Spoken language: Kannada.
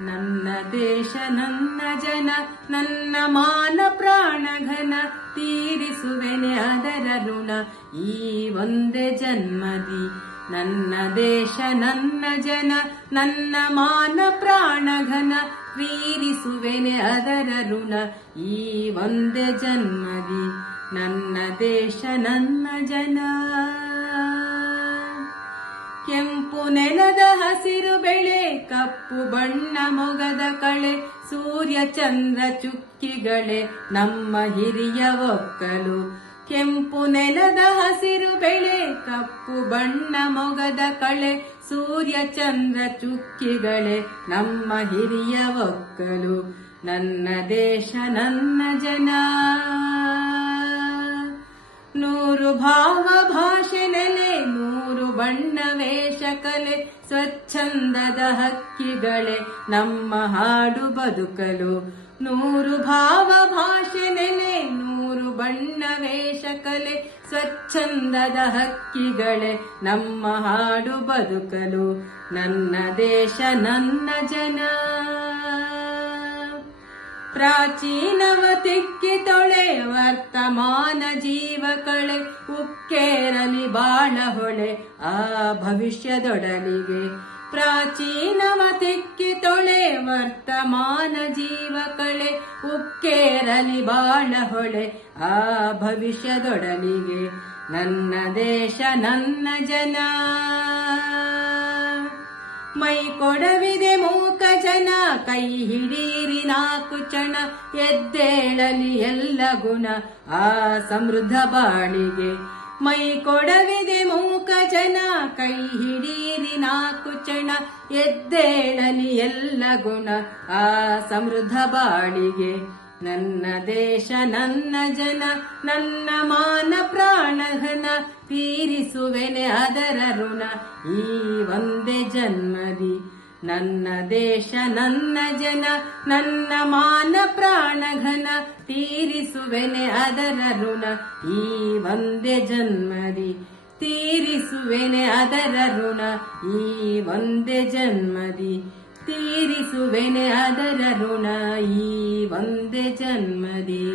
ನನ್ನ ದೇಶ ನನ್ನ ಜನ ನನ್ನ ಮಾನ ಪ್ರಾಣಘನ ತೀರಿಸುವೆನೆ ಅದರ ಋಣ ಈ ಒಂದೇ ಜನ್ಮದಿ. ನನ್ನ ದೇಶ ನನ್ನ ಜನ ನನ್ನ ಮಾನ ಪ್ರಾಣಘನ ತೀರಿಸುವೆನೆ ಅದರ ಋಣ ಈ ಒಂದೇ ಜನ್ಮದಿ. ನನ್ನ ದೇಶ ನನ್ನ ಜನ. ಕೆಂಪು ನೆಲದ ಹಸಿರು ಬೆಳೆ ಕಪ್ಪು ಬಣ್ಣ ಮೊಗದ ಕಳೆ ಸೂರ್ಯ ಚಂದ್ರ ಚುಕ್ಕಿಗಳೇ ನಮ್ಮ ಹಿರಿಯ ಒಕ್ಕಲು. ಕೆಂಪು ನೆಲದ ಹಸಿರು ಬೆಳೆ ಕಪ್ಪು ಬಣ್ಣ ಮೊಗದ ಕಳೆ ಸೂರ್ಯ ಚಂದ್ರ ಚುಕ್ಕಿಗಳೇ ನಮ್ಮ ಹಿರಿಯ ಒಕ್ಕಲು. ನನ್ನ ದೇಶ ನನ್ನ ಜನ. ನೂರು ಭಾವ ಭಾಷೆ ನೆಲೆ ನೂರು ಬಣ್ಣ ವೇಷ ಕಲೆ ಸ್ವಚ್ಛಂದದ ಹಕ್ಕಿಗಳೇ ನಮ್ಮ ಹಾಡು ಬದುಕಲು. ನೂರು ಭಾವ ಭಾಷೆ ನೆಲೆ ನೂರು ಬಣ್ಣ ವೇಷ ಕಲೆ ಸ್ವಚ್ಛಂದದ ಹಕ್ಕಿಗಳೇ ನಮ್ಮ ಹಾಡು ಬದುಕಲು. ನನ್ನ ದೇಶ ನನ್ನ ಜನ. ಪ್ರಾಚೀನವ ತಿಕ್ಕಿ ತೊಳೆ ವರ್ತಮಾನ ಜೀವ ಕಳೆ ಉಕ್ಕೇರಲಿ ಬಾಳ ಹೊಳೆ ಆ ಭವಿಷ್ಯದೊಡಲಿಗೆ. ಪ್ರಾಚೀನವ ತಿಕ್ಕಿ ತೊಳೆ ವರ್ತಮಾನ ಜೀವ ಕಳೆ ಉಕ್ಕೇರಲಿ ಬಾಳ ಹೊಳೆ ಆ ಭವಿಷ್ಯದೊಡಲಿಗೆ. ನನ್ನ ದೇಶ ನನ್ನ ಜನ. ಮೈ ಕೊಡವಿದೆ ಮೂಕ ಜನ ಕೈ ಹಿಡೀರಿ ನಾಲ್ಕು ಚಣ ಎದ್ದೇಳಲಿ ಎಲ್ಲ ಗುಣ ಆ ಸಮೃದ್ಧ ಬಾಳಿಗೆ. ಮೈ ಕೊಡವಿದೆ ಮೂಕ ಜನ ಕೈ ಹಿಡೀರಿ ನಾಲ್ಕು ಚಣ ಎದ್ದೇಳಲಿ ಎಲ್ಲ ಗುಣ ಆ ಸಮೃದ್ಧ ಬಾಳಿಗೆ. ನನ್ನ ದೇಶ ನನ್ನ ಜನ ನನ್ನ ಮಾನ ಪ್ರಾಣಘನ ತೀರಿಸುವೆನೆ ಅದರ ಋಣ ಈ ಒಂದೇ ಜನ್ಮದಿ. ನನ್ನ ದೇಶ ನನ್ನ ಜನ ನನ್ನ ಮಾನ ಪ್ರಾಣಘನ ತೀರಿಸುವೆನೆ ಅದರ ಋಣ ಈ ಒಂದೇ ಜನ್ಮದಿ. ತೀರಿಸುವೆನೆ ಅದರ ಋಣ ಈ ಒಂದೇ ಜನ್ಮದಿ. ತೀರಿಸುವೆನೆ ಅದರ ಋಣ ಈ ಒಂದೇ ಜನ್ಮದಿ.